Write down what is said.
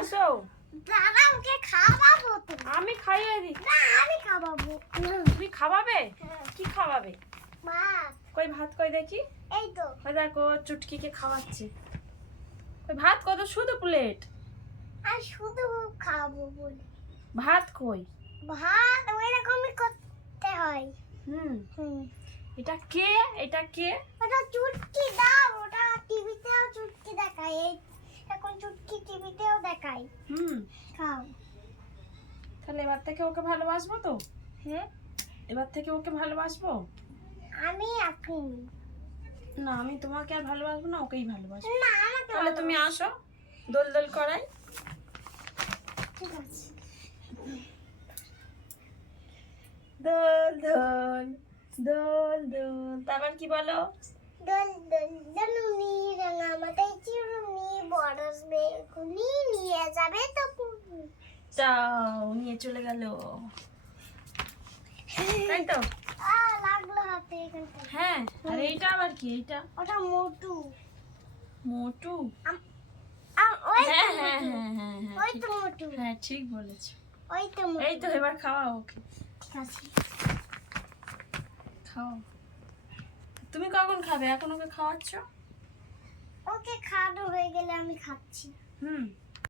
আসো। দাদা ওকে খাওয়াবো তো। আমি খাইয়ে দিই। না আমি খাওয়াবো। তুমি খাওয়াবে? হ্যাঁ। কি খাওয়াবে? মা। কই ভাত কই দেখি? এই তো। ওই দেখো চুটকিকে খাওয়াচ্ছে। ওই ভাত কত শুধু প্লেট আর শুধু খাব বলি। ভাত কই? ভাত ওইরকমই করতে হয়। হুম। হুম। এটা কে? এটা কে? ওটা চুটকি দাও। ওটা টিভিতেও চুটকি দেখায়। এখন চুটকি টিভিতেও দেখায় হুম খাও তাহলে এবার থেকে ওকে ভালোবাসবো তো? হ্যাঁ এবার থেকে ওকে ভালোবাসবো? আমি এখন না আমি তোমাকে আর ভালোবাসবো না ওকেই ভালোবাসবো। না আমাকে তাহলে তুমি আসো দোল দোল করাই। ঠিক আছে। দোল দোল দোল দোল। তারপর কি বলো? দল দল দলুনি রাঙা মাথায় চিরুনি বরস বেগুনি নিয়ে যাবে তো যাও নিয়ে চলে গেল। তাই তো? লাগল হাতে হ্যাঁ আর এইটা আবার কি? এইটা? ওটা মোটু। মোটু? আম- আম- ওই তো হ্যাঁ হ্যাঁ হ্যাঁ হ্যাঁ হ্যাঁ ওই ঠিক- তো মোটু। হ্যাঁ ঠিক বলেছ। ওই তো মোটু। এই তো এবার খাওয়া ওকে। খাও। তুমি কখন খাবে? এখন ওকে খাওয়াচ্ছ? ওকে খাওয়ানো হয়ে গেলে আমি খাচ্ছি। হুম।